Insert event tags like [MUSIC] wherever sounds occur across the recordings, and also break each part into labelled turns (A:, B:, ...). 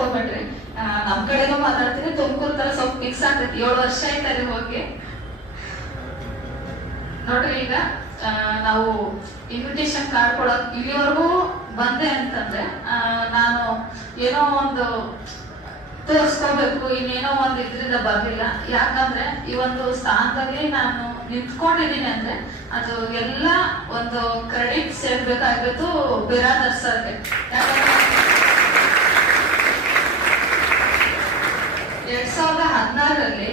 A: ಅನ್ಕೋಬೇಡ್ರಿ ನಮ್ ಕಡೆನೂ ಮಾತಾಡ್ತೀನಿ. ತುಮಕೂರು ತರ ಸ್ವಲ್ಪ ಮಿಕ್ಸ್ ಆಗ್ತೈತಿ. ಏಳು ವರ್ಷ ಆಯ್ತಾರೆ ಹೋಗಿ? ನೋಡ್ರಿ ಈಗ ನಾವು ಇನ್ವಿಟೇಷನ್ ಕಾರ್ಡ್ ಕೊಡೋಕ್ ಇಲ್ಲಿವರೆಗೂ ಬಂದೆ ಅಂತಂದ್ರೆ ನಾನು ಏನೋ ಒಂದು ತೋರಿಸ್ಕೋಬೇಕು. ಇನ್ನೇನೋ ಒಂದು ಇದ್ರಿಂದ ಬರ್ಲಿಲ್ಲ. ಯಾಕಂದ್ರೆ ಈ ಒಂದು ಸ್ಥಾನದಲ್ಲಿ ನಾನು ನಿಂತ್ಕೊಂಡಿದ್ದೀನಿ ಅಂದ್ರೆ, ಅದು ಎಲ್ಲ ಒಂದು ಕ್ರೆಡಿಟ್ ಸೇರ್ಬೇಕಾಗಿತ್ತು ಬಿರಾದರ್ ಸರ್ಗೆ. ಯಾಕಂದ್ರೆ ಎರಡ್ ಸಾವಿರದ ಹದಿನಾರರಲ್ಲಿ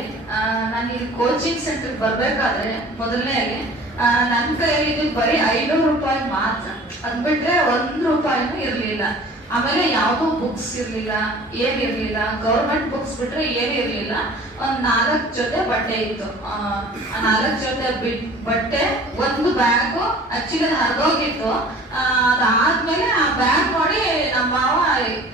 A: ನಾನು ಈ ಕೋಚಿಂಗ್ ಸೆಂಟರ್ ಬರ್ಬೇಕಾದ್ರೆ ಮೊದಲನೇ ನನ್ನ ಕೈಯಲ್ಲಿ ಇದು ಬರೀ ಐನೂರು ರೂಪಾಯಿ ಮಾತ್ರ. ಅದ್ ಬಿಟ್ರೆ ಒಂದ್ ರೂಪಾಯಿನೂ ಇರ್ಲಿಲ್ಲ. ಆಮೇಲೆ ಯಾವುದೂ ಬುಕ್ಸ್ ಇರ್ಲಿಲ್ಲ, ಏನಿರ್ಲಿಲ್ಲ. ಗೌರ್ಮೆಂಟ್ ಬುಕ್ಸ್ ಬಿಟ್ರೆ ಏನ್ ಇರ್ಲಿಲ್ಲ ಒಂದ್ ನಾಲ್ಕ್ ಜೊತೆ ಬಟ್ಟೆ ಇತ್ತು. ಆ ನಾಲ್ಕ್ ಜೊತೆ ಬಿಟ್, ಬಟ್ಟೆ, ಒಂದು ಬ್ಯಾಗು ಅದು ಹರಿದೋಗಿತ್ತು. ಅದಾದ್ಮೇಲೆ ಆ ಬ್ಯಾಗ್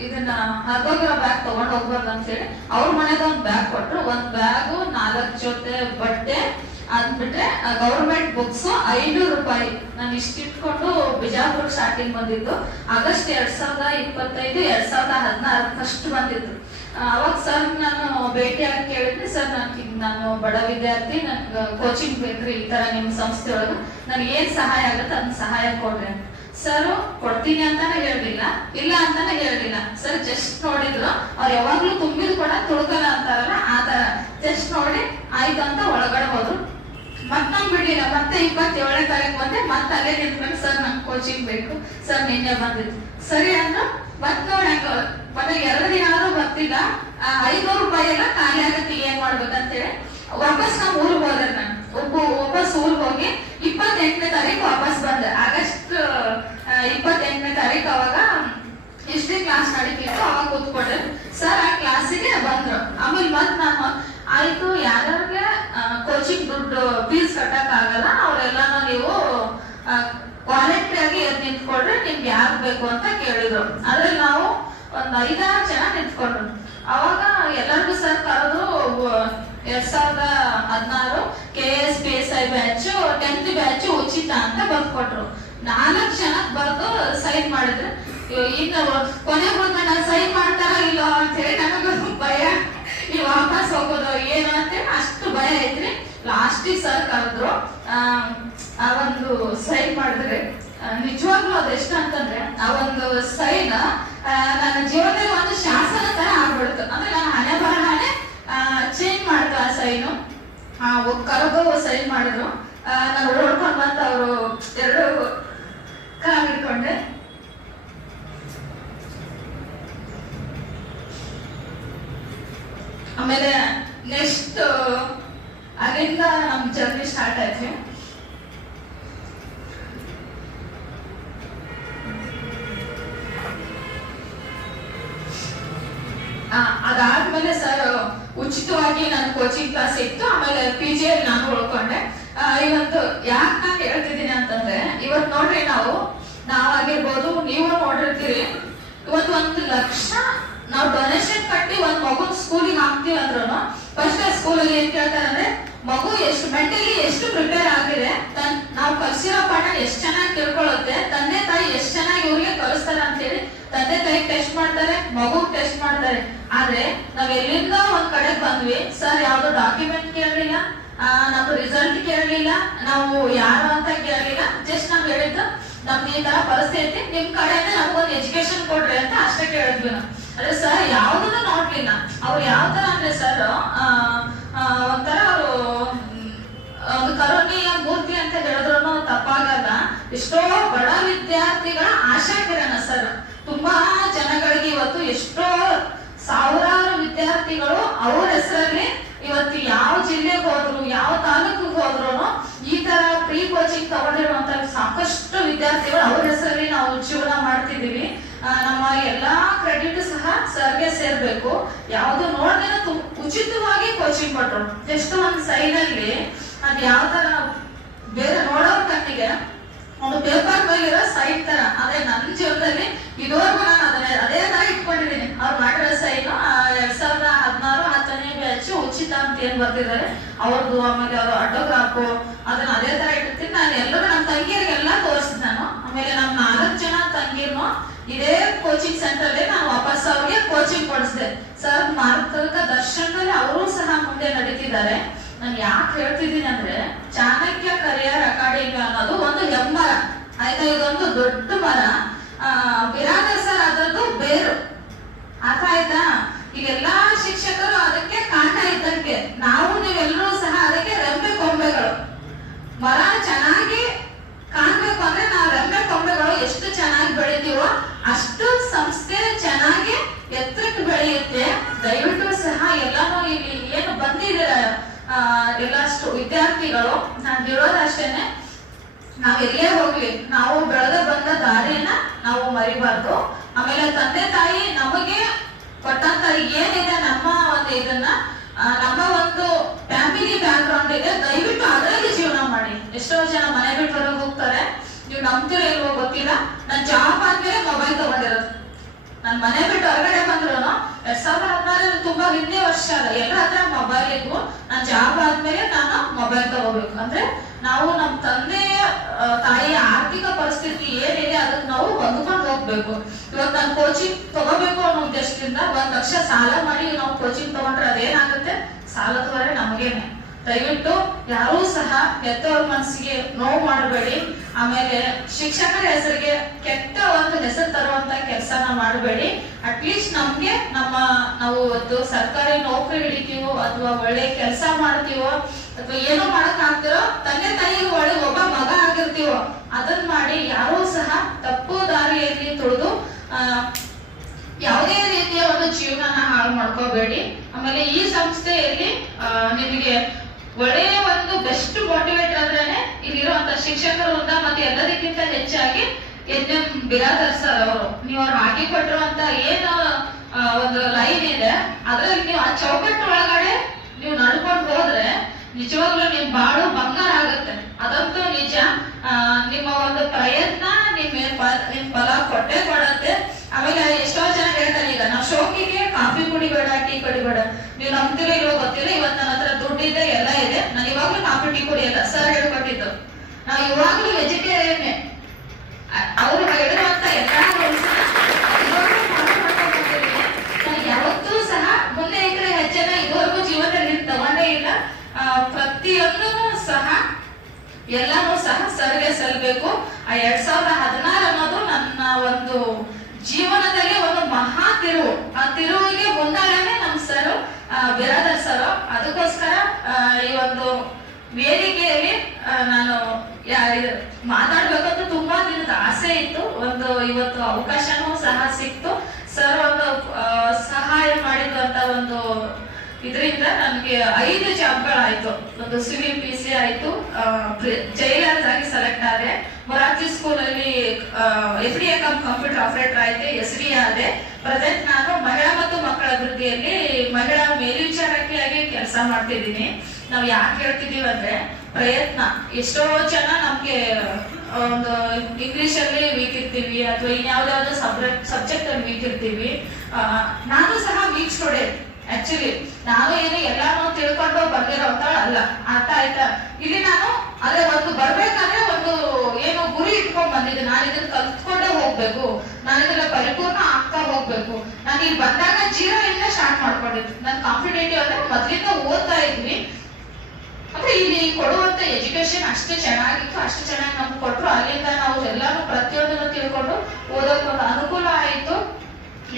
A: ಇದನ್ನ ಹರಿದೋಗಿರೋ ಬ್ಯಾಗ್ ತಗೊಂಡು ಹೋಗ್ಬಾರ್ದು ಅಂತ ಹೇಳಿ ಅವ್ರ ಮನೆಗೆ ಒಂದ್ ಬ್ಯಾಗ್ ಕೊಟ್ರು. ಒಂದ್ ಬ್ಯಾಗು ನಾಲ್ಕು ಜೊತೆ ಬಟ್ಟೆ ಅಂದ್ಬಿಟ್ರೆ ಗೌರ್ಮೆಂಟ್ ಬುಕ್ಸ್ ಐನೂರು ರೂಪಾಯಿ. ನಾನು ಇಷ್ಟಿಟ್ಕೊಂಡು ಬಿಜಾಪುರ ಸ್ಟಾರ್ಟಿಂಗ್ ಬಂದಿದ್ದು. ಆಗಸ್ಟ್ ಎರಡ್ ಸಾವಿರದ ಇಪ್ಪತ್ತೈದು, ಎರಡ್ ಸಾವಿರದ ಹದಿನಾರು ಫಸ್ಟ್ ಬಂದಿದ್ದು. ಅವಾಗ ಸರ್ ನಾನು ಭೇಟಿಯಾಗಿ ಕೇಳಿದ್ರಿ ಸರ್ ನನ್ಗೆ ನಾನು ಬಡ ವಿದ್ಯಾರ್ಥಿ, ನನ್ಗೆ ಕೋಚಿಂಗ್ ಬೇಕ್ರಿ ಈ ತರ ನಿಮ್ ಸಂಸ್ಥೆ ಒಳಗೆ ನನಗೆ ಏನ್ ಸಹಾಯ ಆಗುತ್ತೆ ಅದನ್ನ ಸಹಾಯ ಕೊಡ್ರಿ ಅಂತ. ಸರ್ ಕೊಡ್ತೀನಿ ಅಂತಾನೆ ಹೇಳಲಿಲ್ಲ. ಇಲ್ಲ ಅಂತಾನೆ ಹೇಳಲಿಲ್ಲ. ಸರ್ ಜಸ್ಟ್ ನೋಡಿದ್ರು. ಅವ್ರು ಯಾವಾಗ್ಲೂ ತುಂಬಿದ್ ಕೂಡ ತುಳ್ಕಲ್ಲ ಅಂತಾರಲ್ಲ, ಆ ತರ. ಜಸ್ಟ್ ನೋಡಿ, ಆಯ್ತು ಅಂತ ಒಳಗಡೆ ಹೋದ್ರು. ಮತ್ತೆ ನಮ್ ಬಿಡ್ಲಿಲ್ಲ. ಮತ್ತೆ ಇಪ್ಪತ್ತೇಳನೇ ತಾರೀಕು ಬಂದೆ. ಮತ್ತೆ ಅಲ್ಲೇ ನಿಂತ್ಕೊಂಡು ಸರ್ ನಂಗೆ ಕೋಚಿಂಗ್ ಬೇಕು. ಸರ್ ನಿನ್ನೆ ಬಂದಿದ್ದು ಸರಿ ಅಂದ್ರು. ಮತ್ ಹೆಂಗ ಮತ್ತೆ ಎರಡು ದಿನ ಆದ್ರೂ ಬರ್ತಿಲ್ಲ. ಐನೂರು ರೂಪಾಯಿ ಎಲ್ಲ ಖಾಲಿ ಆಗತ್ತೆ ಏನ್ ಮಾಡ್ಬೇಕಂತೇಳಿ, ವಾಪಸ್ ನಮ್ ಊರಿಗೆ ಹೋದ್ರೆ ನಾನು. ಒಬ್ಬ, ವಾಪಸ್ ಊರಿಗೆ ಹೋಗಿ ಇಪ್ಪತ್ತೆಂಟನೇ ತಾರೀಕು ವಾಪಸ್ ಬಂದೆ ಆಗಸ್ಟ್ ಇಪ್ಪತ್ತೆಂಟನೇ ತಾರೀಕು ಅವಾಗ ಹಿಸ್ಟ್ರಿ ಕ್ಲಾಸ್ ನಡೀತಿತ್ತು ಅವಾಗ ಕೂತ್ಕೊಂಡೆ. ಸರ್ ಆ ಕ್ಲಾಸಿಗೆ ಬಂದ್ರು. ಆಮೇಲೆ ಮತ್ತೆ ನಾನು, ಆಯ್ತು ಯಾರ್ಯಾರಿಗೆ ಕೋಚಿಂಗ್ ದುಡ್ಡು ಫೀಸ್ ಕಟ್ಟಕ್ ಆಗಲ್ಲ ಅವ್ರೆಲ್ಲಾನು ನೀವು ವಾಲಂಟ್ರಿ ಆಗಿ ಎದ್ ನಿಂತ್ಕೊಂಡ್ರೆ ನಿಮ್ಗೆ ಯಾರು ಬೇಕು ಅಂತ ಕೇಳಿದ್ರು. ಅದ್ರಲ್ಲಿ ನಾವು ಒಂದ್ ಐದಾರು ಜನ ನಿಂತ್ಕೊಂಡ್ರು. ಅವಾಗ ಎಲ್ಲರಿಗೂ ಸರ್ ಕರೆದು ಎರಡ್ ಸಾವಿರದ ಹದಿನಾರು K S P S I batch tenth batch ಉಚಿತ ಅಂತ ಬರ್ಕೊಟ್ರು ನಾಲ್ಕು ಜನ ಬರೆದು ಸೈನ್ ಮಾಡಿದ್ರು. ಇನ್ನು ಕೊನೆಗೆ ನಾನು ಸೈನ್ ಮಾಡ್ತಾರ ಇಲ್ಲೋ ಅಂತ ಹೇಳಿ ನನಗೆ [LAUGHS] ಭಯ. ಈ ವಾಪಸ್ ಹೋಗೋದು ಏನು ಅಂತ ಅಷ್ಟು ಭಯ ಐತ್ರಿ ಲಾಸ್ಟಿಗೆ ಸರ್ ಕರೆದ್ರು ಆ, ಒಂದು ಸೈನ್ ಮಾಡಿದ್ರೆ. ನಿಜವಾಗ್ಲೂ ನಿಜವಾಗ್ಲೂ ಅದೆಷ್ಟು ಅಂತಂದ್ರೆ ಆ ಒಂದು ಸೈನ್ ನನ್ನ ಜೀವನದಲ್ಲಿ ಒಂದು ಶಾಸನ ತರ ಆಗ್ಬಿಡ್ತು. ಅಂದ್ರೆ ನಾನು ಹಣೆ ಬರಹನೆ ಚೇಂಜ್ ಮಾಡ್ತು ಆ ಸೈನು ಕರೆದು ಸೈನ್ ಮಾಡಿದ್ರು. ನಾನು ಓಡ್ಕೊಂಡು ಬಂತ ಅವರು ಎರಡು ಕಾಲ್ ಹಿಡ್ಕೊಂಡೆ. ಆಮೇಲೆ ನೆಕ್ಸ್ಟ್ ಅಲ್ಲಿಂದ ನಮ್ ಜರ್ನಿ ಸ್ಟಾರ್ಟ್ ಆಯ್ತು. ಅದಾದ್ಮೇಲೆ ಸರ್ ಉಚಿತವಾಗಿ ನನ್ನ ಕೋಚಿಂಗ್ ಕ್ಲಾಸ್ ಇತ್ತು, ಆಮೇಲೆ ಪಿ ಜಿ ಅಲ್ಲಿ ನಾನು ಉಳ್ಕೊಂಡೆ. ಇವತ್ತು ಯಾಕೆ ನಾನು ಹೇಳ್ತಿದ್ದೀನಿ ಅಂತಂದ್ರೆ ಇವತ್ತು ನೋಡ್ರಿ ನಾವು ನಾವಾಗಿರ್ಬೋದು ನೀವು ನೋಡಿರ್ತೀರಿ, ಇವತ್ತು ಒಂದು ಲಕ್ಷ ನಾವು ಡೊನೇಷನ್ ಸ್ಕೂಲಿಗೆ ಹಾಕ್ತೀವಿ ಅಂದ್ರೂ ಫಸ್ಟ್ ಸ್ಕೂಲಲ್ಲಿ ಏನ್ ಕೇಳ್ತಾರೆ ಅಂದ್ರೆ, ಮಗು ಎಷ್ಟು ಮೆಂಟಲಿ ಎಷ್ಟು ಪ್ರಿಪೇರ್ ಆಗಿದೆ, ತನ್, ನಾವು ಕಲ್ಸಿರೋ ಪಾಠ ಎಷ್ಟು ಚೆನ್ನಾಗಿ ತಿಳ್ಕೊಳ್ಳುತ್ತೆ, ತಂದೆ ತಾಯಿ ಎಷ್ಟು ಚೆನ್ನಾಗಿ ಇವ್ರಿಗೆ ಕಲಿಸ್ತಾರೆ ಅಂತ ಹೇಳಿ ತಂದೆ ತಾಯಿ ಟೆಸ್ಟ್ ಮಾಡ್ತಾರೆ, ಮಗು ಟೆಸ್ಟ್ ಮಾಡ್ತಾರೆ. ಆದ್ರೆ ನಾವ್ ಎಲ್ಲಿಂದ ಒಂದ್ ಕಡೆ ಬಂದ್ವಿ, ಸರ್, ಯಾವ್ದು ಡಾಕ್ಯುಮೆಂಟ್ ಕೇಳಲಿಲ್ಲ ನಮ್ದು ರಿಸಲ್ಟ್ ಕೇಳಲಿಲ್ಲ, ನಾವು ಯಾರು ಅಂತ ಕೇಳಲಿಲ್ಲ ಜಸ್ಟ್ ನಾವ್ ಹೇಳಿದ್ದು ನಮ್ಗೆ ಈ ತರ ಪರಿಸ್ಥಿತಿ, ನಿಮ್ ಕಡೆಯಿಂದ ನಮ್ಗೊಂದು ಎಜುಕೇಶನ್ ಕೊಡ್ರಿ ಅಂತ ಅಷ್ಟೇ ಕೇಳಿದ್ವಿ ನಾವು. ಅದೇ ಸರ್ ಯಾವ್ದನ್ನು ನೋಡ್ಲಿಲ್ಲ ಅವ್ರು ಯಾವ ತರ ಅಂದ್ರೆ ಸರ್ ಒಂಥರ ಅವರು ಒಂದು ಕರುಣೆಯ ಮೂರ್ತಿ ಅಂತ ಹೇಳಿದ್ರು ತಪ್ಪಾಗಲ್ಲ. ಎಷ್ಟೋ ಬಡ ವಿದ್ಯಾರ್ಥಿಗಳ ಆಶಾ ಕಿರಣ ಸರ್ ತುಂಬಾ ಜನಗಳಿಗೆ ಇವತ್ತು ಎಷ್ಟೋ ಸಾವಿರಾರು ವಿದ್ಯಾರ್ಥಿಗಳು ಅವ್ರ ಹೆಸರಲ್ಲಿ ಇವತ್ತು ಯಾವ ಜಿಲ್ಲೆಗೆ ಹೋದ್ರು, ಯಾವ ತಾಲೂಕಿಗೆ ಹೋದ್ರು ಈ ತರ ಪ್ರೀ ಕೋಚಿಂಗ್ ತಗೊಂಡಿರುವಂತ ಸಾಕಷ್ಟು ವಿದ್ಯಾರ್ಥಿಗಳು ಅವ್ರ ಹೆಸರಲ್ಲಿ ನಾವು ಜೀವನ ಮಾಡ್ತಿದೀವಿ ನಮ್ಮ ಎಲ್ಲಾ ಕ್ರೆಡಿಟ್ ಸಹ ಸರ್ಗೆ ಸೇರ್ಬೇಕು. ಯಾವ್ದು ನೋಡ್ದೇನೆ ತು- ಉಚಿತವಾಗಿ ಕೋಚಿಂಗ್ ಕೊಟ್ಟರು ಜಸ್ಟ್ ಒಂದ್ ಸೈಡ್ ಅಲ್ಲಿ ಅದ್ ಯಾವ ತರ ಬೇರೆ ನೋಡೋರ್ ಕಣ್ಣಿಗೆ, ಒಂದು ಪೇಪರ್ ಮೇಲಿರೋ ಸೈಡ್ ತರ. ಅದೇ ನನ್ನ ಜೀವನದಲ್ಲಿ ಇದುವರೆಗೂ ನಾನು ಅದನ್ನ, ಅದೇ ತರ ಇಟ್ಕೊಂಡಿದ್ದೀನಿ. ಅವ್ರು ಮಾಡಿರೋ ಸೈನ್ ಎರಡ್ ಸಾವಿರದ ಹದಿನಾರು, ಹತ್ತನೇ ಬ್ಯಾಚ್ ಉಚಿತ ಅಂತ ಏನ್ ಬರ್ತಿದ್ದಾರೆ ಅವ್ರದ್ದು ಆಮೇಲೆ ಅವ್ರ ಆಟೋಗ್ರಾಫು ಅದನ್ನ ಅದೇ ತರ ಇಟ್ಟಿರ್ತೀನಿ. ನಾನು ಎಲ್ಲರೂ ನಮ್ಮ ತಂಗಿಯರಿಗೆಲ್ಲ ತೋರಿಸಿದ್ ನಾನು ಆಮೇಲೆ ನಮ್ಮ ನಾಲ್ಕು ಜನ ತಂಗಿರ್ನು ಇದೇ ಕೋಚಿಂಗ್ ಸೆಂಟರ್ ನಾನು ವಾಪಸ್ ಅವ್ರಿಗೆ ಕೋಚಿಂಗ್ ಕೊಡಿಸಿದೆ. ಸರ್ ಮಾರ್ಗ ದರ್ಶನದಲ್ಲಿ ಅವರು ಸಹ ಮುಂದೆ ನಡೀತಿದ್ದಾರೆ. ನಾನು ಯಾಕೆ ಹೇಳ್ತಿದ್ದೀನಿ ಅಂದ್ರೆ, ಚಾಣಕ್ಯ ಕರಿಯರ್ ಅಕಾಡೆಮಿ ಅನ್ನೋದು ಒಂದು ಹೆಮ್ಮರ ಆಯ್ತಾ? ಇದೊಂದು ದೊಡ್ಡ ಮರ ಆ ಬಿರಾದರ್ ಸರ್ ಅದರದ್ದು ಬೇರು ಅರ್ಥ ಆಯ್ತಾ ಈಗೆಲ್ಲಾ ಶಿಕ್ಷಕರು ಅದಕ್ಕೆ ಕಾಂಡ ಇದ್ದಂಗೆ ನಾವು ನೀವೆಲ್ಲರೂ ಸಹ ಅದಕ್ಕೆ ರೆಂಬೆ ಕೊಂಬೆಗಳು ಮರ ಚೆನ್ನಾಗಿ ಕಾಣ್ಬೇಕು ಅಂದ್ರೆ ನಾವು ರೆಂಬೆ ಕೊಂಬೆಗಳು ಎಷ್ಟು ಚೆನ್ನಾಗಿ ಬೆಳಿತೀವೋ ಅಷ್ಟು ಸಂಸ್ಥೆ ಚೆನ್ನಾಗಿ ಬೆಳೆಯುತ್ತೆ ದಯವಿಟ್ಟು ಸಹ ಎಲ್ಲಾನು ಇಲ್ಲಿ ಏನು ಬಂದಿದೆ ಎಲ್ಲ ವಿದ್ಯಾರ್ಥಿಗಳು, ನಾನು ಹೇಳೋದಷ್ಟೇನೆ ನಾವ್ ಎಲ್ಲೇ ಹೋಗ್ಲಿ, ನಾವು ಬೆಳೆದ ಬಂದ ದಾರಿಯನ್ನ ನಾವು ಮರಿಬಾರ್ದು. ಆಮೇಲೆ ತಂದೆ ತಾಯಿ ನಮಗೆ ಕೊಟ್ಟಂತ ಏನಿದೆ, ನಮ್ಮ ಒಂದು ಇದನ್ನ ನಮ್ಮ ಒಂದು ಫ್ಯಾಮಿಲಿ ಬ್ಯಾಕ್ ಗ್ರೌಂಡ್ ಇದೆ. ದಯವಿಟ್ಟು ಅದರಲ್ಲಿ ಜೀವನ ಮಾಡಿ. ಎಷ್ಟೋ ಜನ ಮನೆ ಬಿಟ್ಟು ಹೊರಗೆ ಹೋಗ್ತಾರೆ. ನೀವು ನಂಬ್ತಿರೋ ಇಲ್ವೋ ಗೊತ್ತಿಲ್ಲ. ನನ್ ಜಾಬ್ ಆದ್ಮೇಲೆ ಮೊಬೈಲ್ ತಗೊಂಡಿರೋದು. ನನ್ ಮನೆ ಬಿಟ್ಟು ಹೊರಗಡೆ ಬಂದ್ರು ಎರಡ್ ಸಾವಿರದ ಹದಿನಾರಲ್ಲಿ ತುಂಬಾ ಹಿಂದೆ ವರ್ಷ ಅಲ್ಲ. ಎಲ್ಲರ ಹತ್ರ ಮೊಬೈಲ್ ಇದ್ವು. ನಾನ್ ಜಾಬ್ ಆದ್ಮೇಲೆ ನಾನು ಮೊಬೈಲ್ ತಗೋಬೇಕು. ಅಂದ್ರೆ ನಾವು ನಮ್ಮ ತಂದೆಯ ತಾಯಿ ತಾಯಿಯ ಆರ್ಥಿಕ ಪರಿಸ್ಥಿತಿ ಏನಿದೆ ಅದಕ್ಕೆ ನಾವು ಹೊಂದ್ಕೊಂಡು ಹೋಗ್ಬೇಕು. ಇವಾಗ ನಾನು ಕೋಚಿಂಗ್ ತಗೋಬೇಕು ಅನ್ನೋ ಉದ್ದೇಶದಿಂದ ಒಂದ್ ಲಕ್ಷ ಸಾಲ ಮಾಡಿ ನಾವು ಕೋಚಿಂಗ್ ತಗೊಂಡ್ರೆ ಅದೇನಾಗುತ್ತೆ? ಸಾಲದವರೆ ನಮಗೇನೆ. ದಯವಿಟ್ಟು ಯಾರೂ ಸಹ ಹೆತ್ತವ್ರ ಮನಸ್ಸಿಗೆ ನೋವು ಮಾಡಬೇಡಿ. ಆಮೇಲೆ ಶಿಕ್ಷಕರ ಹೆಸರಿಗೆ ಕೆಟ್ಟ ಒಂದು ಹೆಸರು ತರುವಂತ ಕೆಲಸನ ಮಾಡಬೇಡಿ. ಅಟ್ಲೀಸ್ಟ್ ನಮ್ಗೆ ನಮ್ಮ, ನಾವು ಇವತ್ತು ಸರ್ಕಾರಿ ನೌಕರಿ ಹಿಡಿತೀವೋ ಅಥವಾ ಒಳ್ಳೆ ಕೆಲಸ ಮಾಡ್ತೀವೋ ಅಥವಾ ಏನೋ ಮಾಡಕ್ ಆಗ್ತಿರೋ ತಂದೆ ತಾಯಿಗೆ ಒಳ್ಳೆ ಒಬ್ಬ ಮಗ ಆಗಿರ್ತೀವೋ ಅದನ್ನ ಮಾಡಿ ಯಾರೂ ಸಹ ತಪ್ಪು ದಾರಿಯಲ್ಲಿ ತುಳಿದು ಯಾವುದೇ ರೀತಿಯ ಒಂದು ಜೀವನನ ಹಾಳು ಮಾಡ್ಕೋಬೇಡಿ. ಆಮೇಲೆ ಈ ಸಂಸ್ಥೆಯಲ್ಲಿ ನಿಮಗೆ ಒಳ್ಳೆಯ ಒಂದು ಬೆಸ್ಟ್ ಮೋಟಿವೇಟ್ ಅಂದ್ರೇನೆ ಇಲ್ಲಿರುವಂತ ಶಿಕ್ಷಕರು ಮತ್ತೆ ಎಲ್ಲದಕ್ಕಿಂತ ಹೆಚ್ಚಾಗಿ ಎನ್ ಎಂ ಬಿರಾದರ್ ಸರ್ ಅವರು. ನೀವು ಅವ್ರು ಹಾಕಿಕೊಟ್ಟಿರುವಂತ ಏನು ಒಂದು ಲೈನ್ ಇದೆ, ಅದ್ರಲ್ಲಿ ನೀವು ಆ ಚೌಕಟ್ಟು ಒಳಗಡೆ ನೀವು ನಡ್ಕೊಂಡು ಹೋದ್ರೆ ನಿಜವಾಗ್ಲೂ ನಿಮ್ ಬಾಳು ಬಂಗಾರ ಆಗುತ್ತೆ. ಅದಂತೂ ನಿಜ. ನಿಮ್ಮ ಒಂದು ಪ್ರಯತ್ನ ನಿಮ್ ನಿಮ್ ಫಲ ಕೊಟ್ಟೆ ಕೊಡತ್ತೆ. ಆಮೇಲೆ ಎಷ್ಟೋ ಜನ ಈಗ ನಾವು ಶೋಕಿಗೆ, ಕಾಫಿ ಕುಡಿಬೇಡ ಟೀ ಕುಡಿಬೇಡ ನೀವು ನಂಬ್ತಿರೋ ಇರೋ ಗೊತ್ತಿಲ್ಲ. ಇವತ್ತು ನನ್ನ ಹತ್ರ ದುಡ್ಡಿದೆ ಎಲ್ಲ ಇದೆ. ನಾನು ಇವಾಗ್ಲೂ ಕಾಫಿ, ಟೀ ಕುಡಿಯಲ್ಲ ಸರ್ ಹೇಳ್ಕೊಟ್ಟಿದ್ದು. ನಾವು ಇವಾಗ್ಲೂ ವೆಜಿಟೇರಿಯನ್ ಅವರು ಹೇಳಿರುವಂತ ಎಲ್ಲ ಯಾವತ್ತೂ ಸಹ ಮುಂದೆ ಇದ್ರೆ ಹೆಜ್ಜೆನ ಇದುವರೆಗೂ ಜೀವನದಲ್ಲಿ ತಗೊಂಡೇ ಇಲ್ಲ. ಪ್ರತಿಯೊಂದೂ ಸಹ, ಎಲ್ಲಾನು ಸಹ ಸರ್ಗೆ ಸಲ್ಬೇಕು. ಆ ಎರಡ್ ಸಾವಿರದ ಹದಿನಾರು ಅನ್ನೋದು ನನ್ನ ಒಂದು ತಿರುವು. ಆ ತಿರುವಿಗೆ ಮುಂದಾಗನೆ ನಮ್ ಸರ್ ಬಿರಾದರ್ ಸರ್ ಅದಕ್ಕೋಸ್ಕರ ಈ ಒಂದು ವೇದಿಕೆಯಲ್ಲಿ ನಾನು ಮಾತಾಡ್ಬೇಕಂತ ತುಂಬಾ ದಿನದ ಆಸೆ ಇತ್ತು. ಒಂದು ಇವತ್ತು ಅವಕಾಶನೂ ಸಹ ಸಿಕ್ತು. ಸರ್ ಒಂದು ಸಹಾಯ ಮಾಡಿದಂತ ಒಂದು ಇದರಿಂದ ನನಗೆ ಐದು ಜಾಬ್ಗಳಾಯ್ತು. ಒಂದು ಸಿವಿಲ್ ಪಿ ಸಿ ಆಯ್ತು. ಜೈಲರ್ಸ್ ಆಗಿ ಸೆಲೆಕ್ಟ್ ಆದೆ. ಮೊರಾರ್ಜಿ ಸ್ಕೂಲ್ ಅಲ್ಲಿ F D A computer operator ಆಯ್ತು ಎಸ್ ಡಿ ಆದೆ. ಪ್ರೆಸೆಂಟ್ ನಾನು ಮಹಿಳಾ ಮತ್ತು ಮಕ್ಕಳ ಅಭಿವೃದ್ಧಿಯಲ್ಲಿ ಮಹಿಳಾ ಮೇಲ್ವಿಚಾರಕಿಯಾಗಿ ಕೆಲಸ ಮಾಡ್ತಿದ್ದೀನಿ. ನಾವು ಯಾಕೆ ಹೇಳ್ತಿದೀವಿ ಅಂದ್ರೆ, ಪ್ರಯತ್ನ. ಎಷ್ಟೋ ಜನ ನಮ್ಗೆ ಒಂದು ಇಂಗ್ಲಿಷ್ ಅಲ್ಲಿ ವೀಕ್ ಇರ್ತೀವಿ, ಅಥವಾ ಇನ್ಯಾವ್ದಾವ್ದೋ ಸಬ್ಜೆಕ್ಟ್ ಸಬ್ಜೆಕ್ಟ್ ಅಲ್ಲಿ ವೀಕ್ ಇರ್ತೀವಿ. ನಾನು ಸಹ ವೀಕ್ ಸ್ಟೂಡೆಂಟ್ ಆಕ್ಚುಲಿ ನಾನು ಏನು ಎಲ್ಲಾನು ತಿಳ್ಕೊಂಡು ಬಂದಿರೋಂತ ಅಲ್ಲ. ಅರ್ಥ ಆಯ್ತಾ? ಇಲ್ಲಿ ನಾನು ಅದೇ ಒಂದು ಬರ್ಬೇಕಾದ್ರೆ ಒಂದು ಏನು ಗುರಿ ಇಟ್ಕೊಂಡ್ ಬಂದಿದ್ದೆ. ನಾನು ಇದನ್ನ ಕಲ್ತ್ಕೊಂಡೇ ಹೋಗ್ಬೇಕು. ನಾನು ಇದನ್ನ ಪರಿಪೂರ್ಣ ಆಗ್ತಾ ಹೋಗ್ಬೇಕು. ನಾನು ಇಲ್ಲಿ ಬಂದಾಗ ಜೀರೋ ಇಂದ ಸ್ಟಾರ್ಟ್ ಮಾಡ್ಕೊಂಡಿದ್ದು. ನಾನು ಕಾಂಪಿಟೇಟಿವ್ ಅಂದ್ರೆ ಮೊದ್ಲಿಂದ ಓದ್ತಾ ಇದ್ವಿ ಅಂದ್ರೆ ಇಲ್ಲಿ ಕೊಡುವಂತ ಎಜುಕೇಶನ್ ಅಷ್ಟು ಚೆನ್ನಾಗಿತ್ತು, ಅಷ್ಟು ಚೆನ್ನಾಗಿ ನಮ್ಗೆ ಕೊಟ್ರು. ಅಲ್ಲಿಂದ ನಾವು ಎಲ್ಲಾನು ಪ್ರತಿಯೊಂದನ್ನು ತಿಳ್ಕೊಂಡು ಓದೋಕೆ ಅನುಕೂಲ ಆಯಿತು.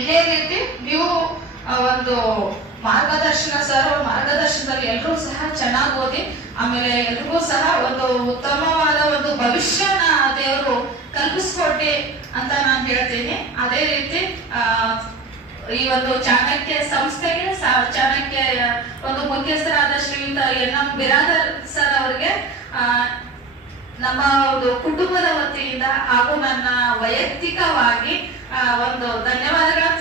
A: ಇದೇ ರೀತಿ ನೀವು ಒಂದು ಮಾರ್ಗದರ್ಶನ ಸರ್ ಮಾರ್ಗದರ್ಶನದಲ್ಲಿ ಎಲ್ಲರೂ ಸಹ ಚೆನ್ನಾಗಿ ಓದಿ, ಆಮೇಲೆ ಎಲ್ರಿಗೂ ಸಹ ಒಂದು ಉತ್ತಮವಾದ ಒಂದು ಭವಿಷ್ಯನ ದೇವರು ಕಲ್ಪಿಸ್ಕೊಟ್ಟಿ ಅಂತ ನಾನು ಹೇಳ್ತೀನಿ. ಅದೇ ರೀತಿ ಈ ಒಂದು ಚಾಣಕ್ಯ ಸಂಸ್ಥೆಗೆ ಚಾಣಕ್ಯ, ಒಂದು ಮುಖ್ಯಸ್ಥರಾದ ಶ್ರೀಯುತ ಎನ್ ಎಂ ಬಿರಾದರ್ ಸರ್ ಅವರಿಗೆ ನಮ್ಮ ಒಂದು ಕುಟುಂಬದ ವತಿಯಿಂದ ಹಾಗೂ ನನ್ನ ವೈಯಕ್ತಿಕವಾಗಿ ಒಂದು ಧನ್ಯವಾದಗಳು.